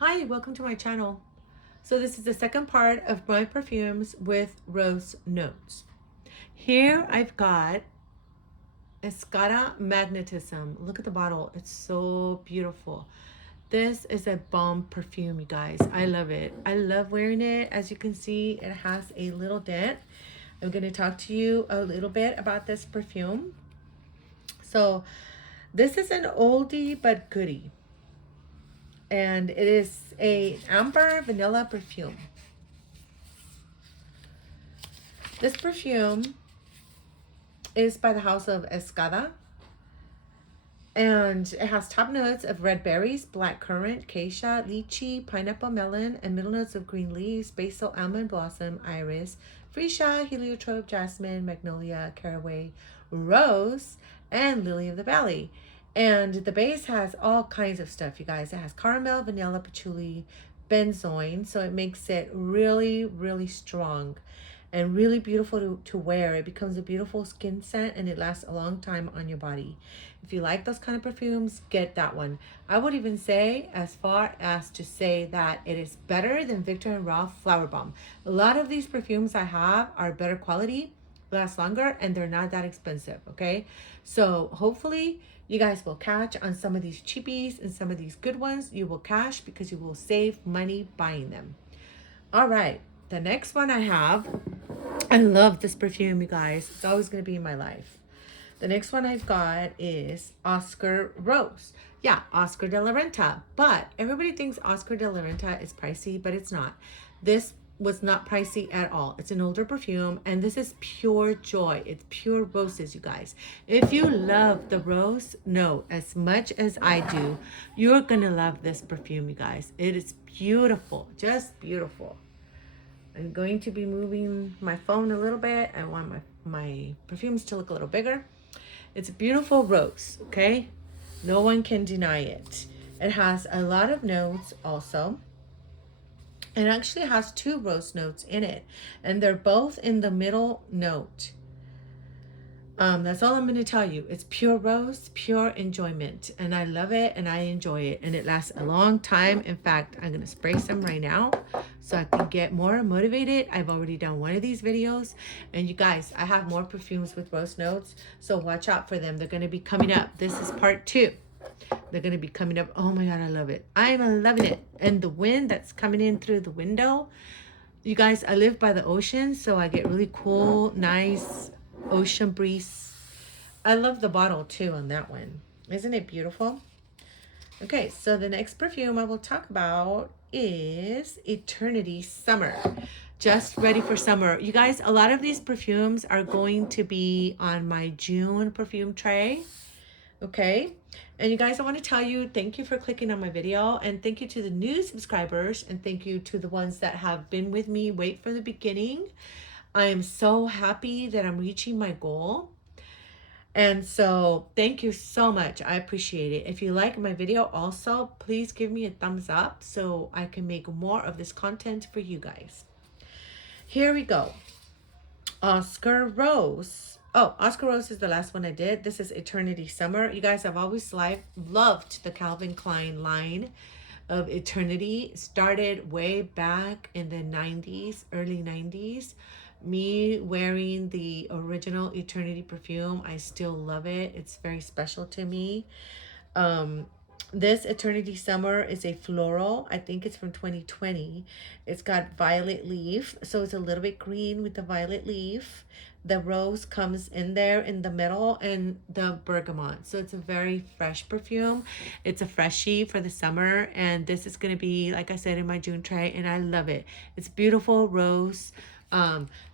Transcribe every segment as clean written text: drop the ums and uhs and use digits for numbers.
Hi, welcome to my channel. So this is the second part of my perfumes with rose notes. Here I've got Escada Magnetism. Look at the bottle. It's so beautiful. This is a bomb perfume, you guys. I love it. I love wearing it. As you can see, it has a little dent. I'm going to talk to you a little bit about this perfume. So this is an oldie but goodie. And it is a amber vanilla perfume. This perfume is by the house of Escada, and it has top notes of red berries, black currant, acacia, lychee, pineapple, melon, and middle notes of green leaves, basil, almond blossom, iris, freesia, heliotrope, jasmine, magnolia, caraway, rose, and lily of the valley. And the base has all kinds of stuff, you guys. It has caramel, vanilla, patchouli, benzoin, so it makes it really, really strong and really beautiful to wear. It becomes a beautiful skin scent and it lasts a long time on your body. If you like those kind of perfumes, get that one. I would even say as far as to say that it is better than Victor & Rolf Flower Bomb. A lot of these perfumes I have are better quality, last longer, and they're not that expensive, okay? So hopefully you guys will catch on some of these cheapies and some of these good ones. You will cash because you will save money buying them. All right, the next one I have, I love this perfume, you guys. It's always going to be in my life. The next one I've got is Oscar Rose. Yeah, Oscar de la Renta. But everybody thinks Oscar de la Renta is pricey, but it's not. This was not pricey at all. It's an older perfume, and this is pure joy. It's pure roses, you guys. If you love the rose note as much as I do, you're going to love this perfume, you guys. It is beautiful, just beautiful. I'm going to be moving my phone a little bit. I want my perfumes to look a little bigger. It's a beautiful rose, okay? No one can deny it. It has a lot of notes also. It actually has two rose notes in it, and they're both in the middle note. That's all I'm going to tell you. It's pure rose, pure enjoyment, and I love it and I enjoy it, and it lasts a long time. In fact, I'm going to spray some right now so I can get more motivated. I've already done one of these videos, and you guys, I have more perfumes with rose notes, so watch out for them. They're going to be coming up. This is part 2. They're going to be coming up. Oh my God, I love it. I'm loving it. And the wind that's coming in through the window, you guys, I live by the ocean, so I get really cool, nice ocean breeze. I love the bottle too on that one. Isn't it beautiful? Okay, so the next perfume I will talk about is Eternity Summer. Just ready for summer. You guys, a lot of these perfumes are going to be on my June perfume tray. Okay, and you guys, I want to tell you thank you for clicking on my video, and thank you to the new subscribers, and thank you to the ones that have been with me right from the beginning. I am so happy that I'm reaching my goal. And so thank you so much. I appreciate it. If you like my video also, please give me a thumbs up so I can make more of this content for you guys. Here we go. Oscar Rose. Oh, Oscar Rose is the last one I did. This is Eternity Summer. You guys, I've always loved the Calvin Klein line of Eternity. Started way back in the 90s, early 90s. Me wearing the original Eternity perfume. I still love it. It's very special to me. This Eternity Summer is a floral. I think it's from 2020. It's got violet leaf, so it's a little bit green with the violet leaf. The rose comes in there in the middle, and the bergamot. So it's a very fresh perfume. It's a freshie for the summer, and this is going to be, like I said, in my June tray, and I love it. It's beautiful rose.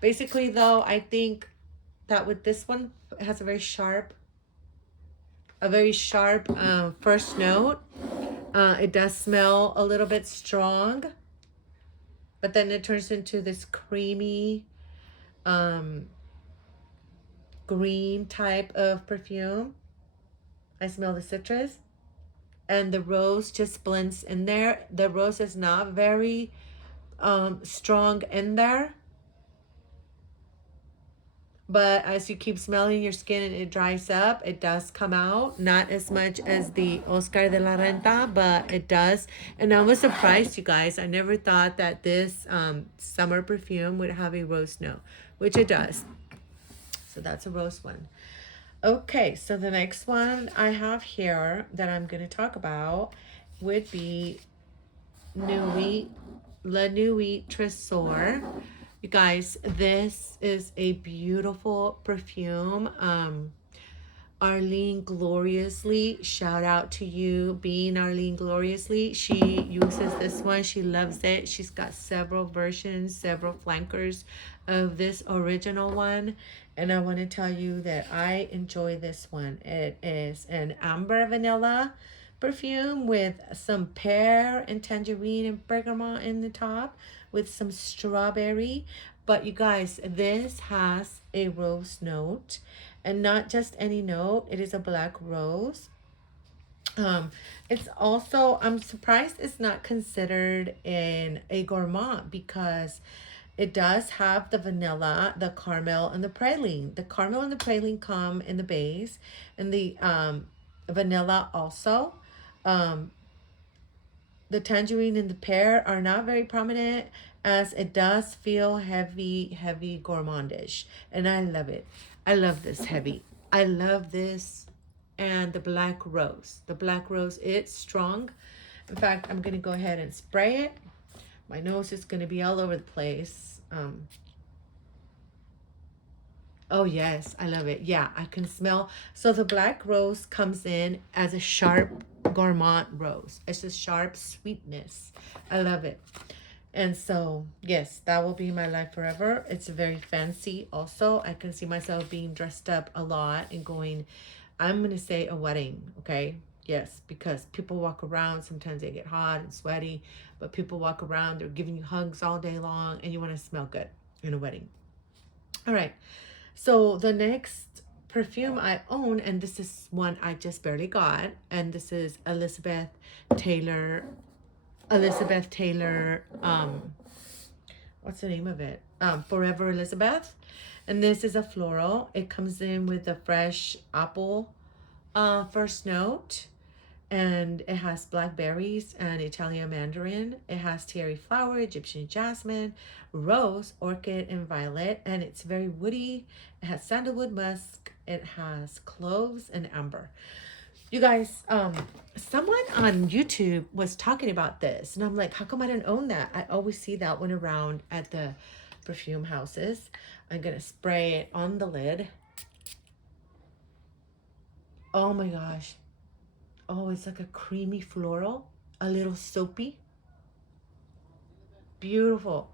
Basically, though, I think that with this one, it has a very sharp first note. It does smell a little bit strong, but then it turns into this creamy green type of perfume. I smell the citrus, and the rose just blends in there. The rose is not very strong in there. But as you keep smelling your skin and it dries up, it does come out. Not as much as the Oscar de la Renta, but it does. And I was surprised, you guys. I never thought that this summer perfume would have a rose note, which it does. So that's a rose one. Okay, so the next one I have here that I'm going to talk about would be Nuit, La Nuit Tresor. You guys, this is a beautiful perfume. Arlene Gloriously, shout out to you, being Arlene Gloriously. She uses this one. She loves it. She's got several versions, several flankers of this original one. And I want to tell you that I enjoy this one. It is an amber vanilla perfume with some pear and tangerine and bergamot in the top with some strawberry. But you guys, this has a rose note, and not just any note. It is a black rose. It's also, I'm surprised it's not considered in a gourmand because it does have the vanilla, the caramel, and the praline. The caramel and the praline come in the base, and the vanilla also. Um, the tangerine and the pear are not very prominent, as it does feel heavy gourmandish, and I love it. I love this heavy. I love this. And the black rose, it's strong. In fact, I'm gonna go ahead and spray it. My nose is gonna be all over the place. Oh yes, I love it. Yeah, I can smell. So the black rose comes in as a sharp gourmand rose. It's a sharp sweetness. I love it. And so, yes, that will be my life forever. It's very fancy also. I can see myself being dressed up a lot and going, I'm going to say a wedding, okay? Yes, because people walk around. Sometimes they get hot and sweaty, but people walk around. They're giving you hugs all day long, and you want to smell good in a wedding. All right. So the next perfume I own, and this is one I just barely got, and this is Taylor, Elizabeth Taylor, what's the name of it? Forever Elizabeth. And this is a floral. It comes in with a fresh apple first note, and it has blackberries and Italian mandarin. It has terry flower, Egyptian jasmine, rose, orchid, and violet, and it's very woody. It has sandalwood musk. It has cloves and amber. You guys, someone on YouTube was talking about this, and I'm like, how come I didn't own that? I always see that one around at the perfume houses. I'm gonna spray it on the lid. Oh my gosh. Oh, it's like a creamy floral, a little soapy. Beautiful.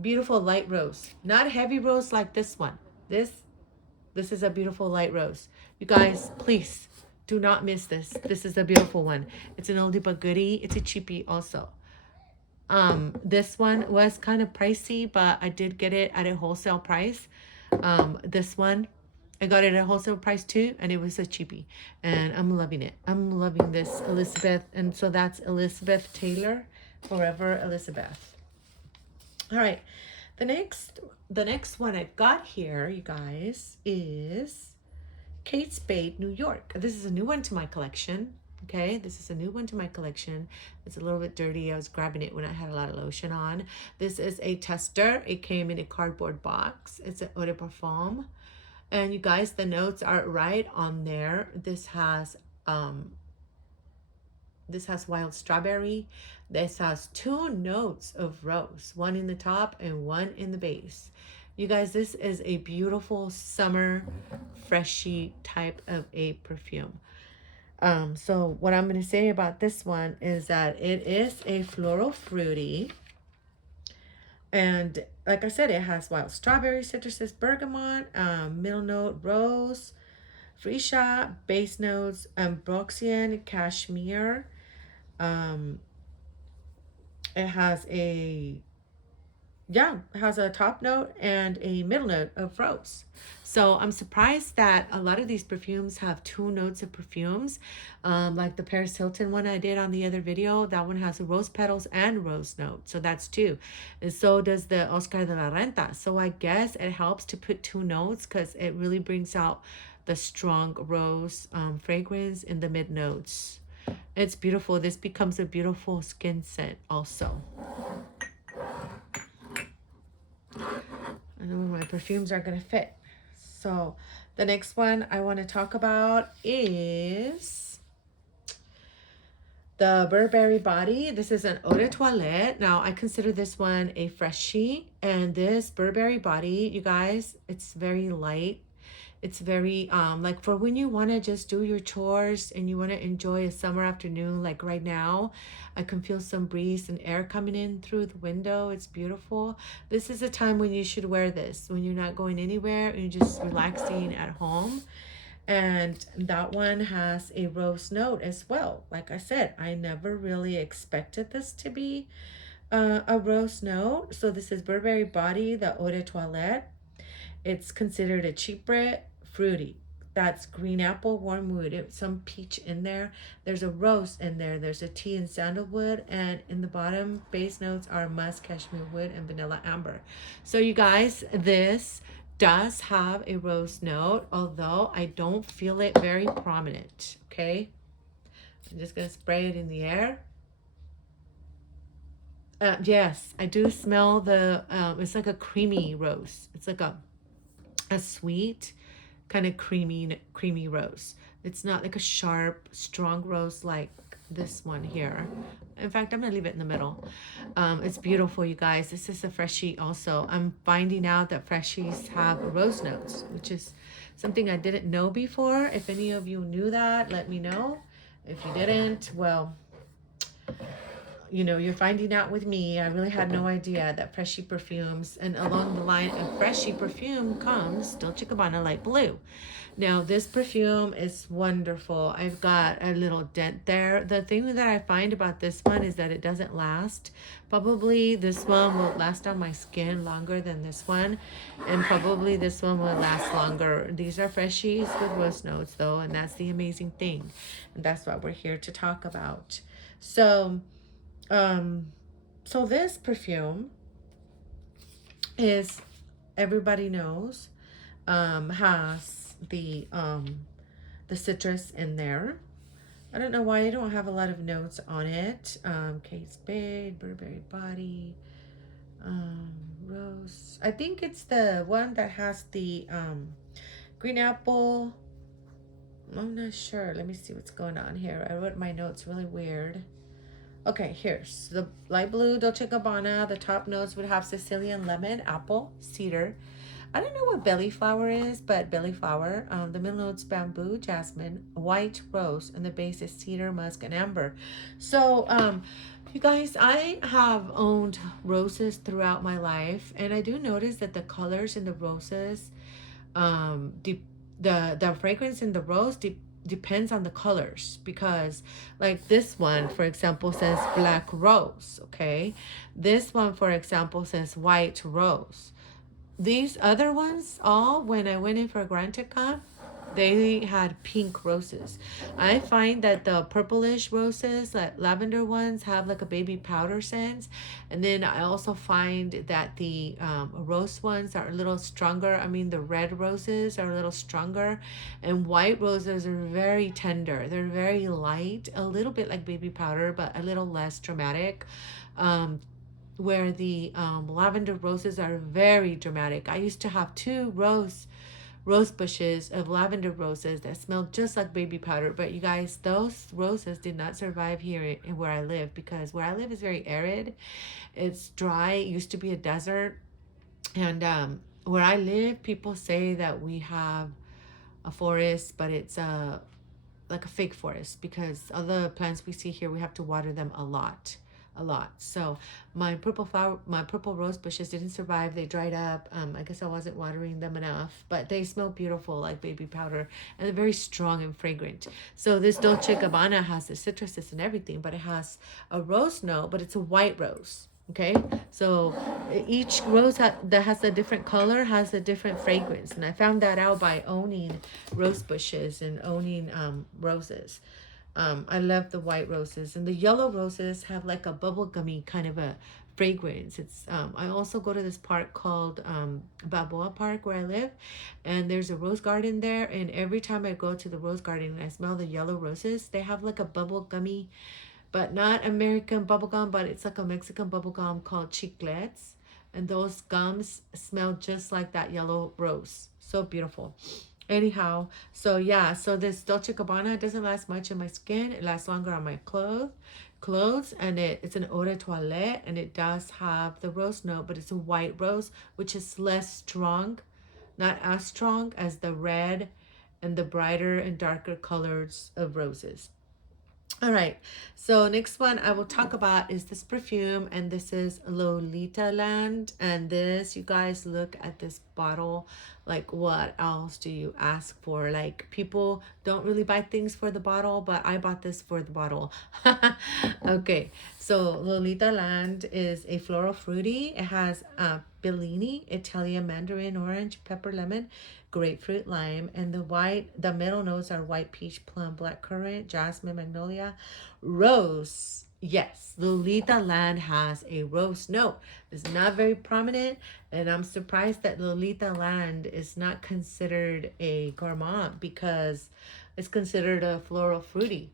Beautiful light rose. Not heavy rose like this one. This is a beautiful light rose. You guys, please do not miss this. This is a beautiful one. It's an oldie but goodie. It's a cheapie also. This one was kind of pricey, but I did get it at a wholesale price. This one, I got it at a wholesale price too, and it was a cheapie. And I'm loving it. I'm loving this Elizabeth. And so that's Elizabeth Taylor, Forever Elizabeth. All right. The next one I've got here, you guys, is Kate Spade, New York. This is a new one to my collection. Okay, this is a new one to my collection. It's a little bit dirty. I was grabbing it when I had a lot of lotion on. This is a tester. It came in a cardboard box. It's an eau de parfum. And you guys, the notes are right on there. This has wild strawberry. This has 2 notes of rose, one in the top and one in the base. You guys, this is a beautiful summer freshy type of a perfume. So what I'm going to say about this one is that it is a floral fruity. And like I said, it has wild strawberry, citruses, bergamot, middle note, rose, freesia, base notes, ambroxian, cashmere. It has a yeah, it has a top note and a middle note of rose. So I'm surprised that a lot of these perfumes have two notes of perfumes. Like the Paris Hilton one I did on the other video, that one has rose petals and rose note. So that's two. And so does the Oscar de la Renta. So I guess it helps to put two notes because it really brings out the strong rose fragrance in the mid notes. It's beautiful. This becomes a beautiful skin scent also. I know my perfumes are going to fit. So the next one I want to talk about is the Burberry Body. This is an eau de toilette. Now I consider this one a freshie, and this Burberry Body, you guys, it's very light. It's very like for when you want to just do your chores and you want to enjoy a summer afternoon, like right now. I can feel some breeze and air coming in through the window. It's beautiful. This is a time when you should wear this, when you're not going anywhere and you're just relaxing at home. And that one has a rose note as well. Like I said, I never really expected this to be a rose note. So this is Burberry Body, the Eau de Toilette. It's considered a cheap Brit, fruity. That's green apple, warm wood, some peach in there. There's a rose in there. There's a tea and sandalwood. And in the bottom, base notes are musk, cashmere wood, and vanilla amber. So you guys, this does have a rose note, although I don't feel it very prominent. Okay. I'm just going to spray it in the air. Yes, I do smell the, it's like a creamy rose. It's like a sweet kind of creamy rose. It's not like a sharp strong rose like this one here. In fact, I'm gonna leave it in the middle. It's beautiful, you guys. This is a freshie also. I'm finding out that freshies have rose notes, which is something I didn't know before. If any of you knew that, let me know. If you didn't, well, you know, you're finding out with me. I really had no idea that Freshie perfumes, and along the line of Freshie perfume comes Dolce & Gabbana Light Blue. Now, this perfume is wonderful. I've got a little dent there. The thing that I find about this one is that it doesn't last. Probably this one will last on my skin longer than this one, and probably this one will last longer. These are Freshies with rose notes, though, and that's the amazing thing. And that's what we're here to talk about. So this perfume is, everybody knows, has the citrus in there. I don't know why I don't have a lot of notes on it. Kate Spade, Burberry Body, Rose. I think it's the one that has the green apple. I'm not sure. Let me see what's going on here. I wrote my notes really weird. Okay, here's the light blue Dolce & Gabbana. The top notes would have Sicilian lemon, apple, cedar. I don't know what belly flower is, but belly flower. The middle notes bamboo, jasmine, white rose, and the base is cedar, musk, and amber. So, you guys, I have owned roses throughout my life, and I do notice that the colors in the roses, the fragrance in the rose depends on the colors, because like this one for example says black rose. Okay, this one for example says white rose. These other ones, all when I went in for Grantica, they had pink roses. I find that the purplish roses, like lavender ones, have like a baby powder scent. And then I also find that the rose ones are a little stronger. I mean, the red roses are a little stronger. And white roses are very tender. They're very light, a little bit like baby powder, but a little less dramatic. Where the lavender roses are very dramatic. I used to have two rose bushes of lavender roses that smelled just like baby powder. But you guys, those roses did not survive here in where I live, because where I live is very arid. It's dry. It used to be a desert. And where I live, people say that we have a forest, but it's like a fake forest, because all the plants we see here, we have to water them a lot. So my purple rose bushes didn't survive. They dried up. I guess I wasn't watering them enough, but they smell beautiful like baby powder, and they're very strong and fragrant. So this Dolce & Gabbana has the citruses and everything, but it has a rose note, but it's a white rose. Okay, so each rose that has a different color has a different fragrance, and I found that out by owning rose bushes and owning roses. I love the white roses, and the yellow roses have like a bubblegummy kind of a fragrance. It's I also go to this park called Balboa Park where I live, and there's a rose garden there. And every time I go to the rose garden and I smell the yellow roses, they have like a bubblegummy, but not American bubblegum, but it's like a Mexican bubblegum called chiclets. And those gums smell just like that yellow rose. So beautiful. Anyhow, so yeah, so this Dolce Gabbana doesn't last much in my skin. It lasts longer on my clothes, and it's an eau de toilette, and it does have the rose note, but it's a white rose, which is less strong, not as strong as the red and the brighter and darker colors of roses. All right, so next one I will talk about is this perfume, and this is Lolita Land. And this, you guys, look at this bottle. Like, what else do you ask for? Like, people don't really buy things for the bottle, but I bought this for the bottle. Okay, so Lolita Land is a floral fruity. It has Bellini, Italian mandarin orange, pepper lemon, grapefruit lime, and the middle notes are white peach plum, black currant, jasmine, magnolia, rose. Yes, Lolita Land has a rose note. It's not very prominent, and I'm surprised that Lolita Land is not considered a gourmand because it's considered a floral fruity.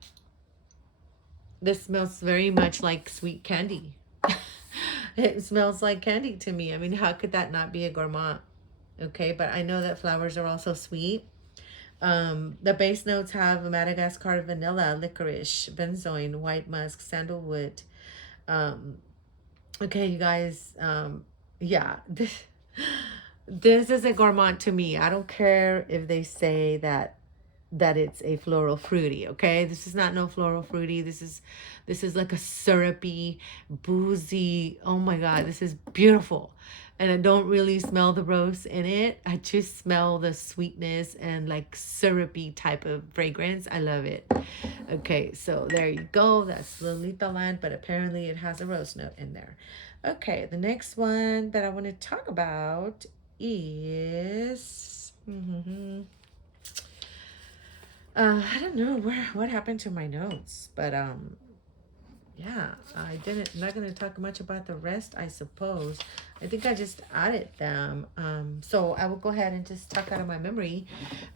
This smells very much like sweet candy. It smells like candy to me. I mean, how could that not be a gourmand? Okay, but I know that flowers are also sweet. The base notes have Madagascar vanilla, licorice, benzoin, white musk, sandalwood. Um, okay, you guys. Yeah, this is a gourmand to me. I don't care if they say that it's a floral fruity. Okay, this is not no floral fruity. This is like a syrupy, boozy. Oh my god, this is beautiful. And I don't really smell the rose in it. I just smell the sweetness and like syrupy type of fragrance. I love it. Okay, so there you go. That's Lolita Land, but apparently it has a rose note in there. Okay, the next one that I want to talk about is I don't know what happened to my notes, but yeah, I'm not gonna talk much about the rest, I suppose. I think I just added them. So I will go ahead and just talk out of my memory.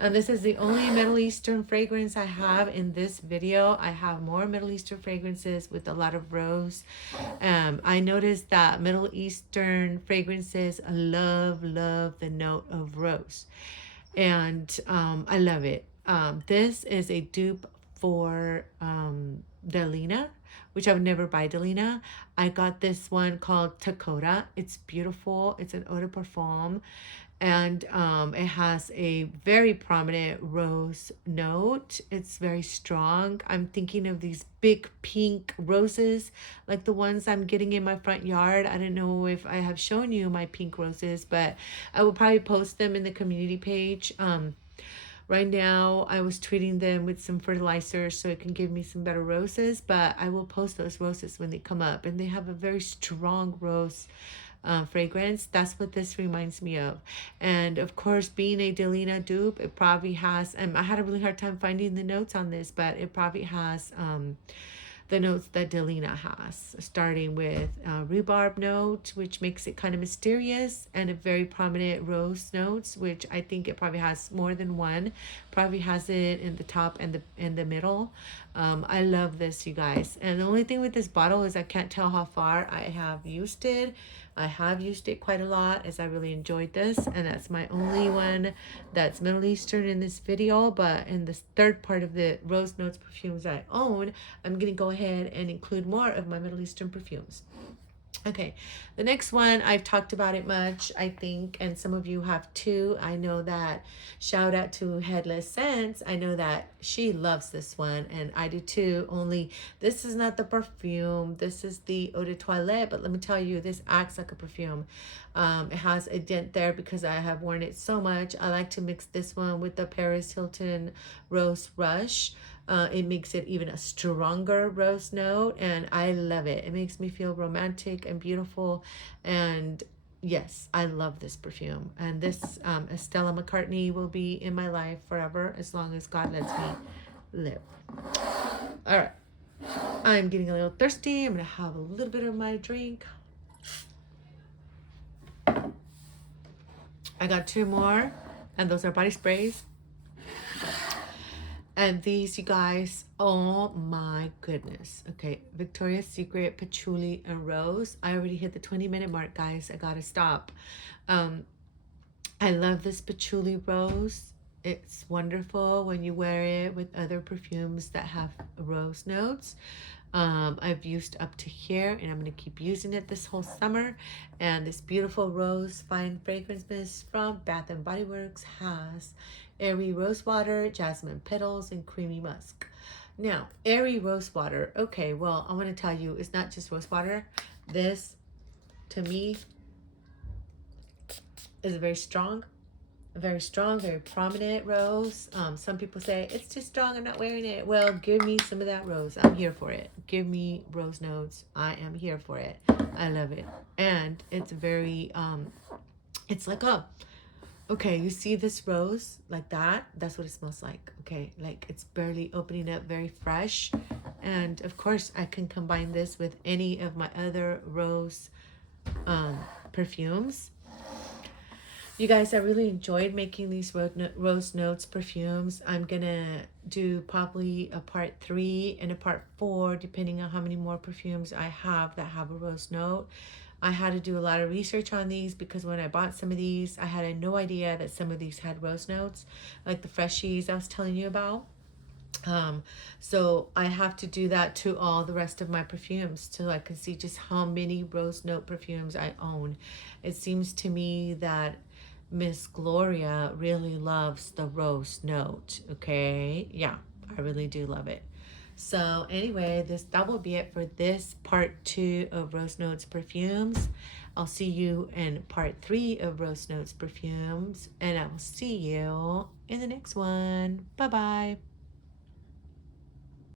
This is the only Middle Eastern fragrance I have in this video. I have more Middle Eastern fragrances with a lot of rose. I noticed that Middle Eastern fragrances love the note of rose, and I love it. This is a dupe for Delina, which I would never buy Delina. I got this one called Dakota. It's beautiful. It's an eau de parfum, and it has a very prominent rose note. It's very strong. I'm thinking of these big pink roses, like the ones I'm getting in my front yard. I don't know if I have shown you my pink roses, but I will probably post them in the community page. Right now, I was treating them with some fertilizer so it can give me some better roses, but I will post those roses when they come up. And they have a very strong rose fragrance. That's what this reminds me of. And of course, being a Delina dupe, it probably has, I had a really hard time finding the notes on this, but it probably has the notes that Delina has, starting with rhubarb note, which makes it kind of mysterious, and a very prominent rose notes, which I think it probably has more than one. Probably has it in the top and the middle. I love this, you guys. And the only thing with this bottle is I can't tell how far I have used it. I have used it quite a lot as I really enjoyed this, and that's my only one that's Middle Eastern in this video. But in this third part of the Rose Notes perfumes I own, I'm going to go ahead and include more of my Middle Eastern perfumes. Okay, the next one, I've talked about it much, I think, and some of you have too. I know that, shout out to Headless Scents. I know that she loves this one, and I do too. Only this is not the perfume. This is the eau de toilette, but let me tell you, this acts like a perfume. It has a dent there because I have worn it so much. I like to mix this one with the Paris Hilton Rose Rush. It makes it even a stronger rose note, and I love it. It makes me feel romantic and beautiful, and yes, I love this perfume. And this Stella McCartney will be in my life forever as long as God lets me live. All right, I'm getting a little thirsty. I'm gonna have a little bit of my drink. I got 2 more, and those are body sprays. And these, you guys, oh my goodness. Okay, Victoria's Secret Patchouli and Rose. I already hit the 20-minute mark, guys. I gotta stop. I love this patchouli rose. It's wonderful when you wear it with other perfumes that have rose notes. I've used up to here, and I'm going to keep using it this whole summer. And this beautiful rose fine fragrance mist from Bath and Body Works has airy rose water, jasmine petals, and creamy musk. Now, airy rose water. Okay, well, I want to tell you, it's not just rose water. This, to me, is very strong, very prominent rose. Some people say it's too strong, I'm not wearing it. Well, give me some of that rose. I'm here for it. Give me rose notes. I am here for it. I love it. And it's very it's like okay, you see this rose like that? That's what it smells like. Okay, like it's barely opening up, very fresh. And of course I can combine this with any of my other rose perfumes. You guys, I really enjoyed making these rose notes perfumes. I'm gonna do probably a part 3 and a part 4, depending on how many more perfumes I have that have a rose note. I had to do a lot of research on these because when I bought some of these, I had no idea that some of these had rose notes, like the freshies I was telling you about. So I have to do that to all the rest of my perfumes so I can see just how many rose note perfumes I own. It seems to me that Miss Gloria really loves the rose note. Okay, yeah, I really do love it. So anyway, that will be it for this part 2 of Rose Notes perfumes. I'll see you in part 3 of Rose Notes perfumes, and I will see you in the next one. Bye bye.